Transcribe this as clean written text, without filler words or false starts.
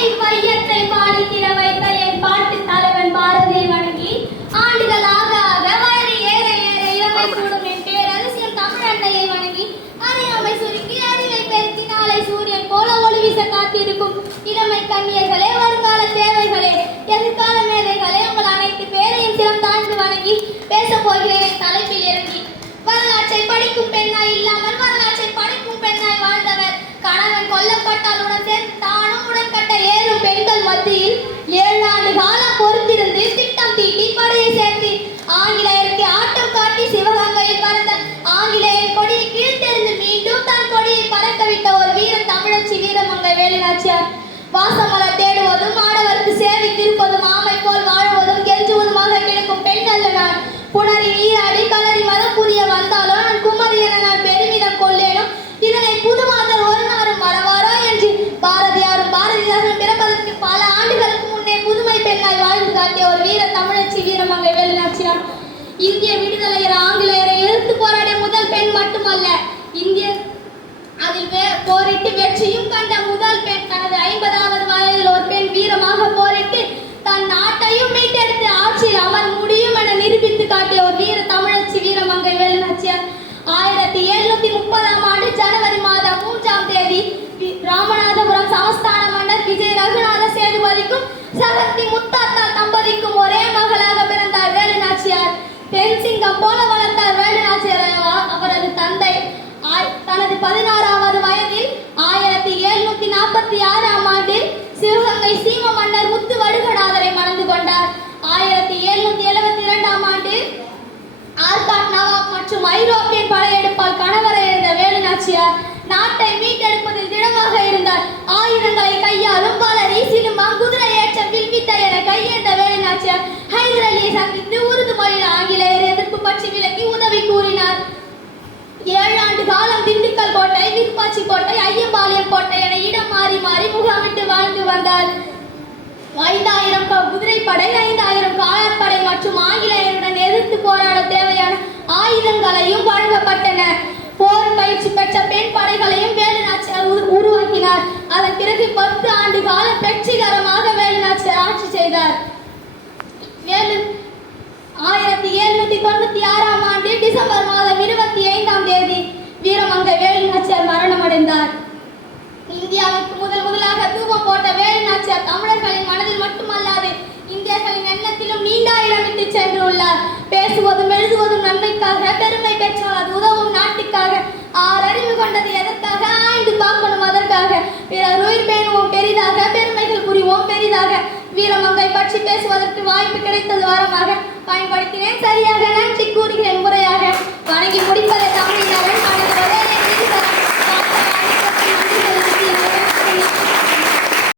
வையத்தை பாடித்திட வைத்த என் பாட்டு தலைவன் பாரதியை வணங்கி ஆண்டுகள் ஆக ஆக வயது ஏற ஏற இளமை கூடும் என் பேரரசியல் தமிழன்னையை வணங்கி அறியாமை சுருக்கி அறிவை பெருக்கி நாளை சூரியன் போல ஒளி வீச காத்திருக்கும் இளமை கண்ணியர்களே, வருங்கால தேவைகளே, எதிர்கால மேதைகளே, உங்கள் அனைத்து பேரையும் சிரம் தாழ்ந்து வணங்கி பேசப் போகிறேன் தலைப்பில் இறங்கி. வரலாற்றை படிக்கும் பெண்ணாய் இல்லாமல் வரலாற்றை படிக்கும் பெண்ணாய் வாழ்ந்தவர். கணவன் கொல்லப்பட்டால் உடன் சேர்ந்து தானும் உடன்கட்ட ஏறும் பெண்கள் மத்தியில் 7 ஆண்டு காலம் பொறுத்திருந்து திட்டம் தீட்டி படையை சேர்த்து ஆங்கிலேயருக்கு ஆட்டம் காட்டி சிவகங்கையில் பறந்த ஆங்கிலேயர் கொடியை கீழ்த்தெறிந்து மீண்டும் தன் கொடியை பறக்கவிட்ட ஒரு வீர தமிழச்சி வீரமங்கை வேலுநாச்சியார். வாசமலர் தேடுவதும் ஆடவருக்கு சேவித்திருப்பதும் ஆமை போல் வாழ்வதும் கெஞ்சுவதுமாக கிடக்கும் பெண் அல்ல நான். புணரி நீராடி கலரி மதம் புரிய வந்தாலோ நான் குமரி என நான் பெருமிதம் கொள்ளேனும். இதனை புதுமாதர் ஒரு நாளும் மறவாரோ என்று பாரதியாரும் பாரதிதாசன் பிறப்பதற்கு பல ஆண்டுகளுக்கு முன்னே புதுமை பெண்ணாய் வாழ்ந்து காட்டிய ஒரு வீர தமிழச்சி வீரமங்கை வேலுநாச்சியார். இந்திய விடுதலையர் ஆங்கிலேயரை எதிர்த்து போராடிய முதல் பெண் மட்டுமல்ல, இந்திய அதில் போரிட்டு வெற்றியும் கண்ட முதல் பெண். தனது 50வது வயதில் ஒரு பெண் வீரமாக போரிட்டு தன் நாட்டையும் மீட்டெடுத்து ஆட்சியில் அமர் முடியும் என நிரூபித்து காட்டிய ஒரு வீர தமிழச்சி வீரமங்கை வேலுநாச்சியார். 1730ஆம் ஆண்டு ஜனவரி மாதம் 3ஆம் தேதி ராமநாதபுரம் சமஸ்தான மன்னர் விஜய் ரகுநாத சேதுபதிக்கும் சகந்தி முத்தாத்தா தம்பதிக்கும் ஒரே மகளாக பிறந்தார் வேலுநாச்சியார். பெண் சிங்கம் போல வளர்த்தார் வேலுநாச்சியார். அவரது தந்தை தனது 16வது வயதில் 1746ஆம் ஆண்டில் சிவகங்கை சீம மன்னர் முத்து வடுகநாதரை மணந்து கொண்டார். 1772ஆம் ஆண்டு ஆர்காட் நவாப் மற்றும் ஐரோப்பியன் படையெடுப்பால் கணவரை இழந்த வேலுநாச்சியார் நாட்டை மீட்டெடுப்பதில் திடமாக இருந்தார். ஆயுதங்களை கையாலும் பலரி சினிமா குதிரை ஏற்ற வில்வித்தை என கையேந்த வேலுநாச்சியார் ஹைதர் அலியை சந்தித்து உருது மொழியில் ஆங்கிலேயர் எதிர்ப்பு பற்றி விலக்கி உதவி கூறினார். 7 ஆண்டு காலம் திண்டுக்கல் கோட்டை, விருப்பாச்சி கோட்டை, ஐயம்பாளையம் கோட்டை என இடம் மாறி மாறி முகாமிட்டு வாழ்ந்து வந்தார். 5000 குதிரைப்படை, 5000 காலாட்படை மற்றும் ஆங்கிலேயருடன் எதிர்த்து போராட தேவையான ஆயுதங்களையும் வழங்கப்பட்டன. போர் பயிற்சி பெற்ற பெண் படைகளையும் வேலுநாச்சியார் உருவாக்கினார். அதன் பிறகு 10 ஆண்டு காலம் வெற்றிகரமாக வேலுநாச்சியார் ஆட்சி செய்தார். 1796ஆம் ஆண்டு டிசம்பர் மாதம் 25ஆம் தேதி வீரமங்கை வேலுநாச்சியார் மரணமடைந்தார். இந்தியாவுக்கு முதலாக தூபம் போட்ட வேலுநாச்சியார் தமிழர்களின் மனதில் மட்டுமல்லாது இந்தியர்களின் எண்ணத்திலும் நீண்ட இடமிட்டு சென்றுள்ளார். பேசுவதும் எழுதுவதும் நன்மைக்காக, பெருமை பெற்றால் அது உதவும் நாட்டுக்காக, அறிவு கொண்டது எதற்காக, ஆய்ந்து பார்க்கணும் அதற்காக, பிறர் உயிர் பேணுவோம் பெரிதாக, பெருமைகள் புரிவோம் பெரிதாக. வீரமங்கை பற்றி பேசுவதற்கு வாய்ப்பு கிடைத்தது வரமாக பயன்படுத்தினேன். சரியாக நன்றி.